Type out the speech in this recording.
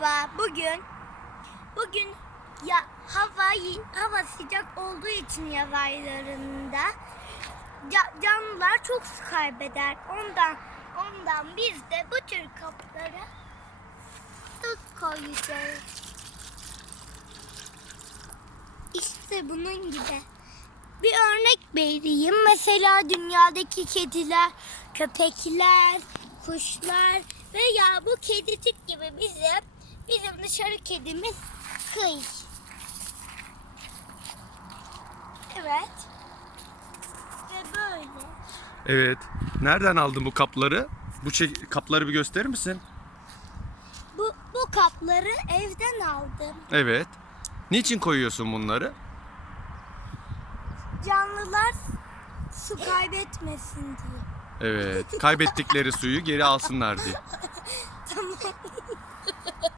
Merhaba. Bugün bugün ya hava hava sıcak olduğu için yaz aylarında ca- canlılar çok su kaybeder. Ondan ondan biz de bu tür kaplara su koyacağız. İşte bunun gibi. Bir örnek vereyim. Mesela dünyadaki kediler, köpekler, kuşlar veya bu kedicik gibi bizim dışarı kedimiz kıy. Evet. Ve böyle. Evet. Nereden aldın bu kapları? Bu çek- kapları bir gösterir misin? Bu, bu kapları evden aldım. Evet. Niçin koyuyorsun bunları? Canlılar su kaybetmesin diye. Evet. Kaybettikleri suyu geri alsınlar diye. Tamam.